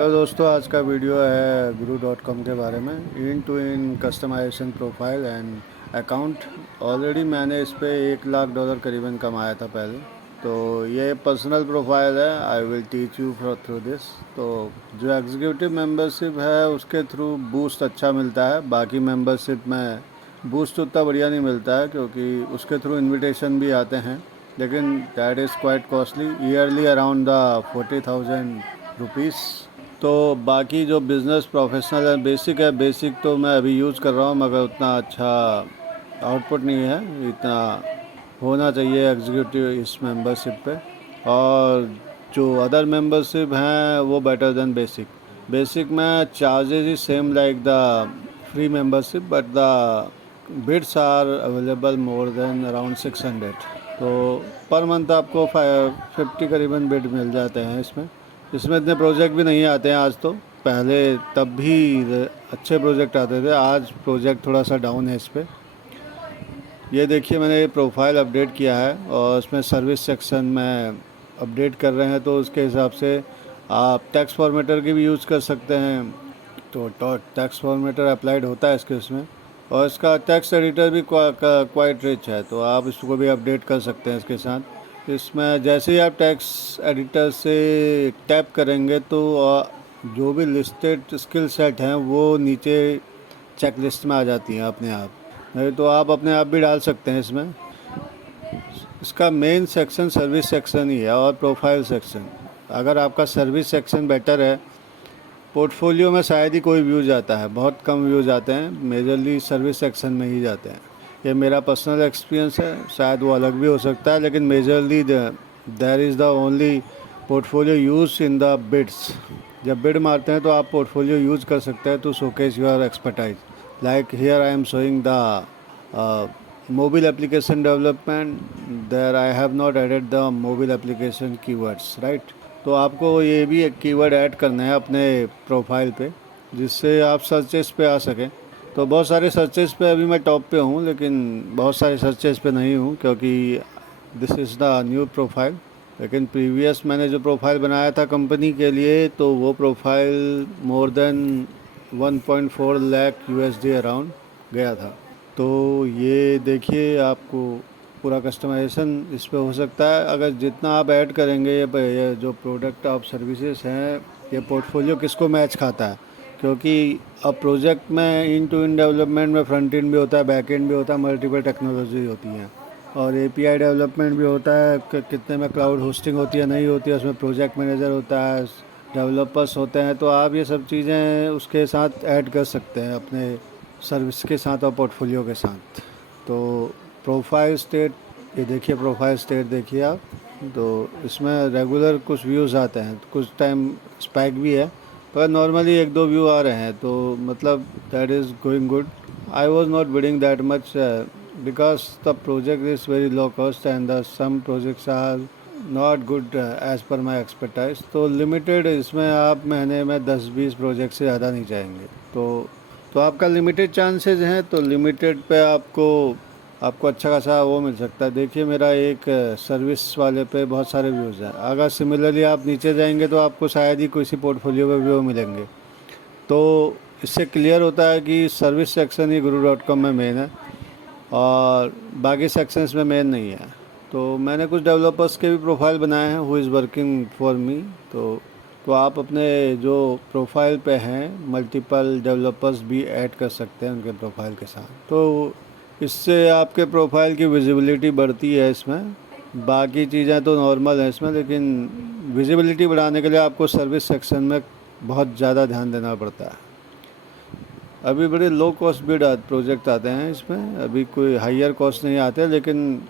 Hello दोस्तों, आज का वीडियो है guru.com के बारे में। इन टू इन customisation profile and account. Already मैंने इस पे $1 लाख करीबन कमाया था पहले। तो ये पर्सनल प्रोफाइल है। I will teach you through this. तो जो एग्जीक्यूटिव मेंबरशिप है उसके थ्रू बूस्ट अच्छा मिलता है। बाकी मेंबरशिप में बूस्ट उतना बढ़िया नहीं मिलता है, क्योंकि उसके थ्रू इनविटेशन भी आते हैं, लेकिन that is quite costly, yearly around the 40,000 rupees. तो बाकी जो बिज़नेस प्रोफेशनल है, बेसिक तो मैं अभी यूज़ कर रहा हूँ, मगर उतना अच्छा आउटपुट नहीं है। इतना होना चाहिए एग्जीक्यूटिव इस मेंबरशिप पे। और जो अदर मेंबरशिप हैं वो बेटर देन बेसिक। बेसिक में charges is same like the free membership, but the bids are available more than around 600। तो पर मंथ आपको 50 करीबन बिड मिल जाते हैं इसमें। इतने प्रोजेक्ट भी नहीं आते हैं आज तो। पहले तब भी अच्छे प्रोजेक्ट आते थे, आज प्रोजेक्ट थोड़ा सा डाउन है इस पर। ये देखिए, मैंने ये प्रोफाइल अपडेट किया है और इसमें सर्विस सेक्शन में अपडेट कर रहे हैं, तो उसके हिसाब से आप टेक्स्ट फॉर्मेटर की भी यूज़ कर सकते हैं। तो टेक्स्ट फॉर्मेटर अप्लाइड होता है इसके उसमें, और इसका टेक्स्ट एडिटर भी क्वाइट रिच है, तो आप इसको भी अपडेट कर सकते हैं इसके साथ। इसमें जैसे ही आप टेक्स्ट एडिटर से टैप करेंगे तो जो भी लिस्टेड स्किल सेट हैं वो नीचे चेक लिस्ट में आ जाती हैं अपने आप। नहीं तो आप अपने आप भी डाल सकते हैं इसमें। इसका मेन सेक्शन सर्विस सेक्शन ही है और प्रोफाइल सेक्शन। अगर आपका सर्विस सेक्शन बेटर है, पोर्टफोलियो में शायद ही कोई व्यूज़ आता है, बहुत कम व्यूज़ आते हैं, मेजरली सर्विस सेक्शन में ही जाते हैं। ये मेरा पर्सनल एक्सपीरियंस है, शायद वो अलग भी हो सकता है, लेकिन majorly there is the only portfolio use in the bids. जब बिड मारते हैं तो आप पोर्टफोलियो यूज़ कर सकते हैं to showcase your expertise. Like here I am showing the mobile application development. There I have not added the mobile application keywords, right? तो आपको ये भी एक कीवर्ड ऐड करना है अपने प्रोफाइल पे, जिससे आप सर्चेस पे आ सकें। तो बहुत सारे सर्चेस पे अभी मैं टॉप पे हूँ, लेकिन बहुत सारे सर्चेस पे नहीं हूँ, क्योंकि this is the new profile. लेकिन प्रीवियस मैंने जो प्रोफाइल बनाया था कंपनी के लिए, तो वो profile more than 1.4 lakh USD around गया था। तो ये देखिए, आपको पूरा कस्टमाइजेशन इस पे हो सकता है। अगर जितना आप ऐड करेंगे, ये जो प्रोडक्ट ऑफ सर्विसेज हैं, ये पोर्टफोलियो किसको मैच खाता है, क्योंकि अब प्रोजेक्ट में इन टू इन डेवलपमेंट में फ्रंट एंड भी होता है, बैक एंड भी होता है, मल्टीपल टेक्नोलॉजी होती हैं, और API डेवलपमेंट भी होता है। कितने में क्लाउड होस्टिंग होती है, नहीं होती है, उसमें प्रोजेक्ट मैनेजर होता है, डेवलपर्स होते हैं। तो आप ये सब चीज़ें उसके साथ ऐड कर सकते हैं अपने सर्विस के साथ और पोर्टफोलियो के साथ। तो प्रोफाइल स्टेट, ये देखिए प्रोफाइल स्टेट देखिए आप। तो इसमें रेगुलर कुछ व्यूज़ आते हैं, कुछ टाइम स्पाइक भी है, पर नॉर्मली 1-2 व्यू आ रहे हैं, तो मतलब that is going good. I was not bidding that much because the project is very low cost and the some projects are not good as per my expertise. तो limited इसमें आप महीने में 10-20 project से ज़्यादा नहीं चाहेंगे। तो आपका लिमिटेड चांसेस हैं, तो लिमिटेड पे आपको अच्छा खासा वो मिल सकता है। देखिए, मेरा एक सर्विस वाले पे बहुत सारे व्यूज़ हैं। अगर सिमिलरली आप नीचे जाएंगे तो आपको शायद ही किसी पोर्टफोलियो पे व्यू मिलेंगे। तो इससे क्लियर होता है कि सर्विस सेक्शन ही guru.com में मेन है और बाकी सेक्शंस में मेन नहीं है। तो मैंने कुछ डेवलपर्स के भी प्रोफाइल बनाए हैं who is working for me. तो आप अपने जो प्रोफाइल पे हैं मल्टीपल डेवलपर्स भी ऐड कर सकते हैं उनके प्रोफाइल के साथ। तो इससे आपके प्रोफाइल की विजिबिलिटी बढ़ती है इसमें। बाकी चीज़ें तो नॉर्मल हैं इसमें, लेकिन विजिबिलिटी बढ़ाने के लिए आपको सर्विस सेक्शन में बहुत ज़्यादा ध्यान देना पड़ता है। अभी बड़े लो कॉस्ट बिड प्रोजेक्ट आते हैं इसमें, अभी कोई हायर कॉस्ट नहीं आते, लेकिन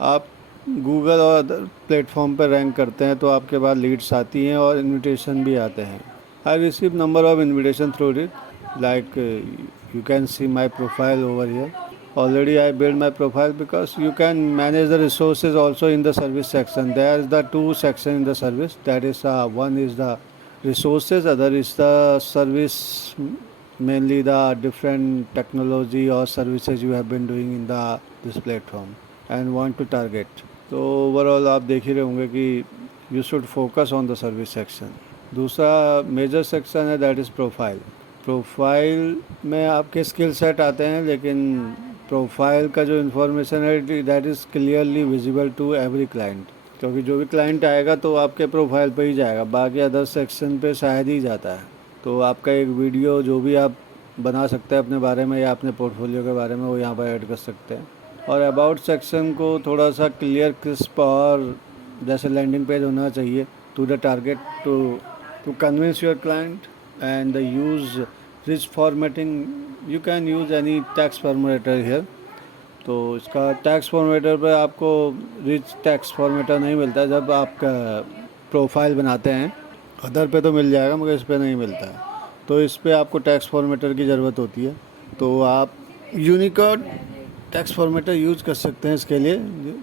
आप गूगल और अदर प्लेटफॉर्म पर रैंक करते हैं तो आपके पास लीड्स आती हैं और इनविटेशन भी आते हैं। I receive number of invitation through it, like you can see my profile over here. Already I built my profile, because you can manage the resources also in the service section. There is the two section in the service, that is one is the resources, other is the service, mainly the different technology or services you have been doing in the this platform and want to target. तो overall आप देख ही रहे होंगे कि you should focus on the service section. दूसरा major section है that is profile. Profile में आपके स्किल सेट आते हैं, लेकिन प्रोफाइल का जो इन्फॉर्मेशन है that is clearly visible to every client, क्योंकि जो भी क्लाइंट आएगा तो आपके प्रोफाइल पे ही जाएगा, बाकी अदर सेक्शन पे शायद ही जाता है। तो आपका एक वीडियो जो भी आप बना सकते हैं अपने बारे में या अपने पोर्टफोलियो के बारे में, वो यहाँ पर ऐड कर सकते हैं। और अबाउट सेक्शन को थोड़ा सा क्लियर, क्रिस्प और जैसे लैंडिंग पेज होना चाहिए to the target, to convince your client. And the use rich formatting, you can use any text formatter here. तो इसका टेक्स्ट फॉर्मेटर पे आपको रिच टेक्स्ट फॉर्मेटर नहीं मिलता जब आपका प्रोफाइल बनाते हैं। अदर पे तो मिल जाएगा मगर इस पे नहीं मिलता है, तो इस पे आपको टेक्स्ट फॉर्मेटर की ज़रूरत होती है। तो आप यूनिकोड टेक्स्ट फॉर्मेटर यूज़ कर सकते हैं इसके लिए,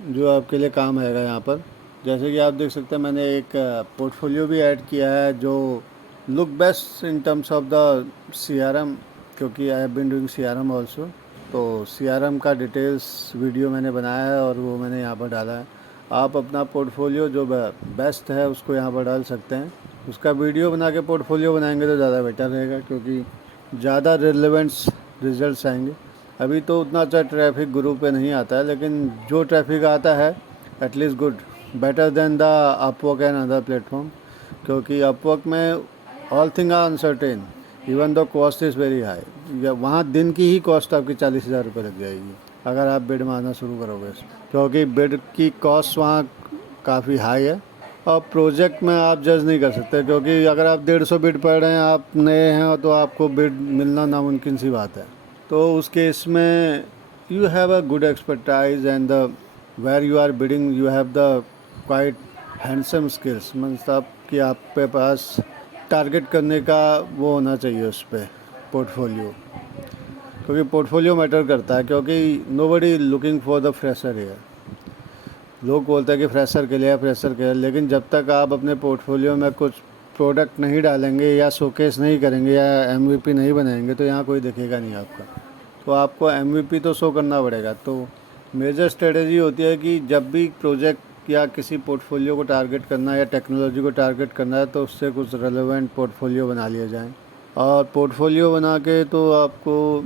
जो आपके लिए काम आएगा यहाँ पर। जैसे कि आप देख सकते हैं मैंने एक पोर्टफोलियो भी ऐड किया है जो look best in terms of the CRM, क्योंकि I have been doing CRM also. तो CRM का डिटेल्स वीडियो मैंने बनाया है और वो मैंने यहाँ पर डाला है। आप अपना पोर्टफोलियो जो बेस्ट है उसको यहाँ पर डाल सकते हैं। उसका वीडियो बना के पोर्टफोलियो बनाएंगे तो ज़्यादा बेटर रहेगा, क्योंकि ज़्यादा रिलेवेंट्स रिजल्ट्स आएंगे। अभी तो उतना अच्छा ट्रैफिक ग्रुप पे नहीं आता है, लेकिन जो ट्रैफिक आता है at least good, better than the Upwork and other platform, क्योंकि अपवर्क में all thing are uncertain, even the cost is very high. या वहाँ दिन की ही कॉस्ट आपकी 40,000 रुपये लग जाएगी अगर आप बिड मारना शुरू करोगे, क्योंकि बिड की कॉस्ट वहाँ काफ़ी हाई है। और प्रोजेक्ट में आप जज नहीं कर सकते, क्योंकि अगर आप 150 बिड पढ़ रहे हैं, आप नए हैं, तो आपको बिड मिलना नामुमकिन सी बात है। तो उस केस में you have a good expertise and the where you are bidding you have the quite handsome skills, मतलब कि आपके पास टारगेट करने का वो होना चाहिए उस पर पोर्टफोलियो, क्योंकि पोर्टफोलियो मैटर करता है। क्योंकि nobody looking for the fresher है। लोग बोलते हैं कि फ्रेशर के लिए, फ्रेशर के लिए, लेकिन जब तक आप अपने पोर्टफोलियो में कुछ प्रोडक्ट नहीं डालेंगे या शोकेस नहीं करेंगे या MVP नहीं बनाएंगे तो यहाँ कोई देखेगा नहीं आपका। तो आपको MVP तो शो करना पड़ेगा। तो मेजर स्ट्रेटेजी होती है कि जब भी प्रोजेक्ट या किसी पोर्टफोलियो को टारगेट करना है या टेक्नोलॉजी को टारगेट करना है तो उससे कुछ रेलेवेंट पोर्टफोलियो बना लिया जाए। और पोर्टफोलियो बना के तो आपको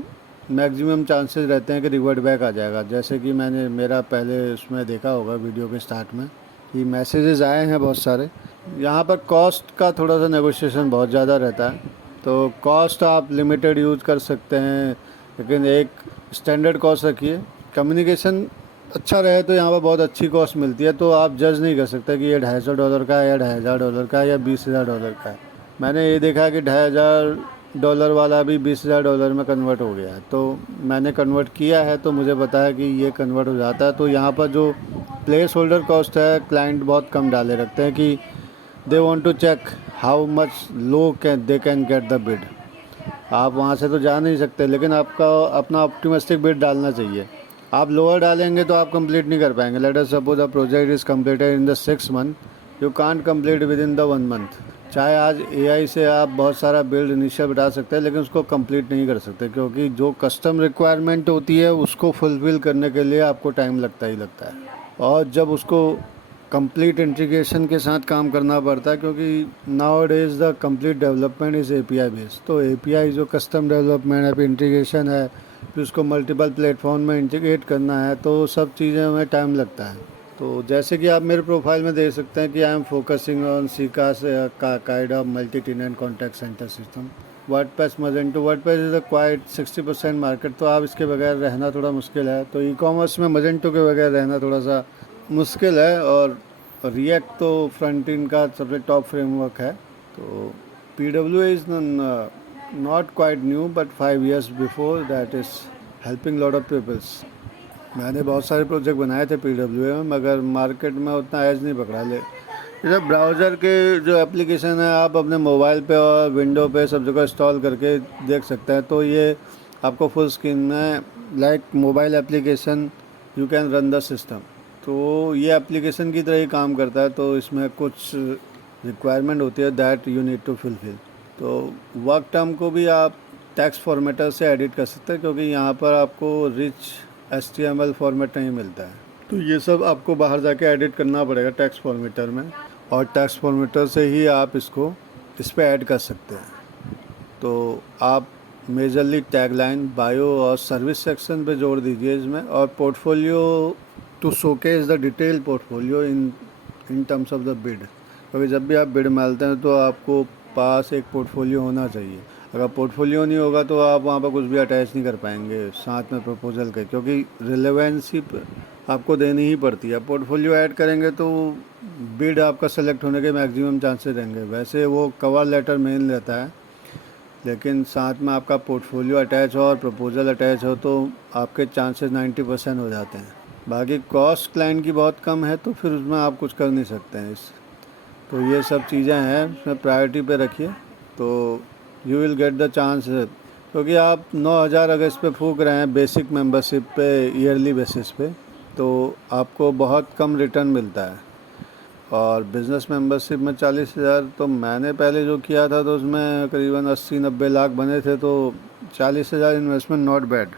मैक्सिमम चांसेस रहते हैं कि रिवर्ट बैक आ जाएगा। जैसे कि मैंने मेरा पहले उसमें देखा होगा वीडियो के स्टार्ट में कि मैसेजेस आए हैं बहुत सारे। यहाँ पर कॉस्ट का थोड़ा सा नेगोशिएशन बहुत ज़्यादा रहता है, तो कॉस्ट आप लिमिटेड यूज़ कर सकते हैं, लेकिन एक स्टैंडर्ड कॉस्ट रखिए। कम्युनिकेशन अच्छा रहे तो यहाँ पर बहुत अच्छी कॉस्ट मिलती है, तो आप जज नहीं कर सकते कि ये $250 का है या $2,500 का है या $20,000 का है। मैंने ये देखा कि $2,500 वाला भी $20,000 में कन्वर्ट हो गया है, तो मैंने कन्वर्ट किया है तो मुझे पता है कि ये कन्वर्ट हो जाता है। तो यहाँ पर जो प्लेस होल्डर कॉस्ट है क्लाइंट बहुत कम डाले रखते हैं कि they want to check how much low they can get the bid. आप वहाँ से तो जा नहीं सकते, लेकिन आपका अपना ऑप्टिमिस्टिक बिड डालना चाहिए। आप लोअर डालेंगे तो आप कंप्लीट नहीं कर पाएंगे। Let us suppose the project is completed in the 6 month, you can't complete with in the 1 month. चाहे आज AI से आप बहुत सारा बिल्ड इनिशियल बता सकते हैं, लेकिन उसको कंप्लीट नहीं कर सकते, क्योंकि जो कस्टम रिक्वायरमेंट होती है उसको फुलफ़िल करने के लिए आपको टाइम लगता ही लगता है। और जब उसको कंप्लीट इंटीग्रेशन के साथ काम करना पड़ता है, क्योंकि now days the complete development is API based. तो API जो कस्टम डेवलपमेंट है, फिर इंटीग्रेशन है, फिर उसको मल्टीपल प्लेटफॉर्म में इंटीग्रेट करना है, तो सब चीज़ें में टाइम लगता है। तो जैसे कि आप मेरे प्रोफाइल में देख सकते हैं कि I am focusing on CCaaS का kind of multi tenant contact centre system. WordPress, Magento. WordPress is a quite 60% market, तो आप इसके बगैर रहना थोड़ा मुश्किल है। तो ई-कॉमर्स में मजेंटो के बगैर रहना थोड़ा सा मुश्किल है। और रिएक्ट तो फ्रंट एंड का सबसे टॉप फ्रेमवर्क है। तो PWA is not quite new but 5 years before that is helping lot of peoples. मैंने बहुत सारे प्रोजेक्ट बनाए थे PWA में, मगर मार्केट में उतना एज नहीं पकड़ा। जैसे ब्राउज़र के जो एप्लीकेशन है आप अपने मोबाइल पे और विंडो पे सब जगह इंस्टॉल करके देख सकते हैं। तो ये आपको फुल स्क्रीन में like mobile application you can run the system. तो ये एप्लीकेशन की तरह ही काम करता है। तो इसमें कुछ रिक्वायरमेंट होती है that you need to fulfil. तो वर्क टर्म को भी आप टेक्स्ट फॉर्मेटर से एडिट कर सकते हैं, क्योंकि यहाँ पर आपको रिच HTML फॉर्मेट नहीं मिलता है। तो ये सब आपको बाहर जाके एडिट करना पड़ेगा टेक्स्ट फॉर्मेटर में, और टेक्स्ट फॉर्मेटर से ही आप इसको इस पे ऐड कर सकते हैं। तो आप मेजरली टैगलाइन, बायो और सर्विस सेक्शन पे जोड़ दीजिए इसमें, और portfolio to showcase the detail portfolio in terms of the bid. क्योंकि जब भी आप बिड मारते हैं तो आपको पास एक पोर्टफोलियो होना चाहिए। अगर पोर्टफोलियो नहीं होगा तो आप वहाँ पर कुछ भी अटैच नहीं कर पाएंगे साथ में प्रपोजल के, क्योंकि रिलेवेंसी आपको देनी ही पड़ती है। पोर्टफोलियो ऐड करेंगे तो बिड आपका सेलेक्ट होने के मैक्सिमम चांसेस रहेंगे। वैसे वो कवर लेटर मेन रहता है, लेकिन साथ में आपका पोर्टफोलियो अटैच हो और प्रपोजल अटैच हो तो आपके चांसेस 90% हो जाते हैं। बाकी कॉस्ट क्लाइंट की बहुत कम है तो फिर उसमें आप कुछ कर नहीं सकते हैं। तो ये सब चीज़ें हैं, उसमें प्रायोरिटी पे रखिए तो you will get the chance. क्योंकि आप 9,000 अगर इस पे फूक रहे हैं बेसिक मेंबरशिप पे ईयरली बेसिस पे, तो आपको बहुत कम रिटर्न मिलता है। और बिज़नेस मेंबरशिप में 40,000, तो मैंने पहले जो किया था तो उसमें करीबन 80-90 लाख बने थे, तो 40,000 इन्वेस्टमेंट नॉट बैड।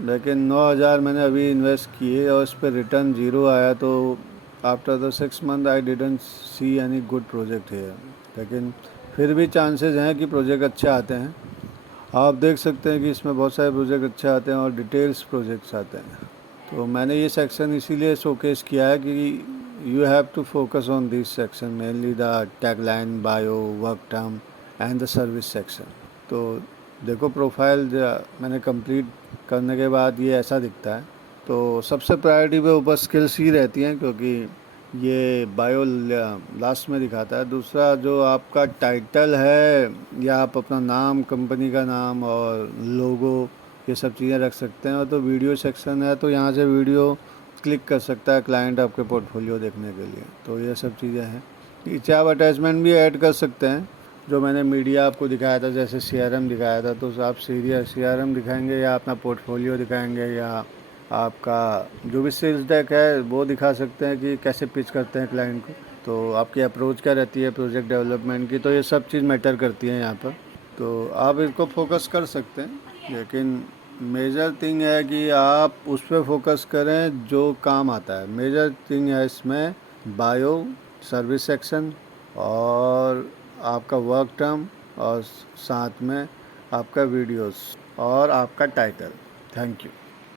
लेकिन 9,000 मैंने अभी इन्वेस्ट किए और इस पर रिटर्न ज़ीरो आया, तो after the 6 month I didn't see any good project है। लेकिन फिर भी चांसेस हैं कि प्रोजेक्ट अच्छे आते हैं। आप देख सकते हैं कि इसमें बहुत सारे प्रोजेक्ट अच्छे आते हैं और डिटेल्स प्रोजेक्ट्स आते हैं। तो मैंने ये सेक्शन इसीलिए शोकेस किया है कि you have to focus on this section, mainly the tagline, bio, work term and the service section. तो देखो प्रोफाइल मैंने कंप्लीट करने के बाद ये ऐसा दिखता है। तो सबसे प्रायोरिटी पे ऊपर स्किल्स ही रहती हैं, क्योंकि ये बायो लास्ट में दिखाता है। दूसरा जो आपका टाइटल है, या आप अपना नाम, कंपनी का नाम और लोगो, ये सब चीज़ें रख सकते हैं। और तो वीडियो सेक्शन है तो यहाँ से वीडियो क्लिक कर सकता है क्लाइंट आपके पोर्टफोलियो देखने के लिए। तो ये सब चीज़ें हैं। नीचे आप अटैचमेंट भी ऐड कर सकते हैं, जो मैंने मीडिया आपको दिखाया था, जैसे CRM दिखाया था, तो आप CRM दिखाएंगे या अपना पोर्टफोलियो दिखाएंगे, या आपका जो भी सेल्स डेक है वो दिखा सकते हैं कि कैसे पिच करते हैं क्लाइंट को। तो आपकी अप्रोच क्या रहती है प्रोजेक्ट डेवलपमेंट की, तो ये सब चीज़ मैटर करती है यहाँ पर। तो आप इसको फोकस कर सकते हैं, लेकिन मेजर थिंग है कि आप उस पर फोकस करें जो काम आता है। मेजर थिंग है इसमें बायो, सर्विस सेक्शन और आपका वर्क टर्म, और साथ में आपका वीडियोस और आपका टाइटल। Thank you.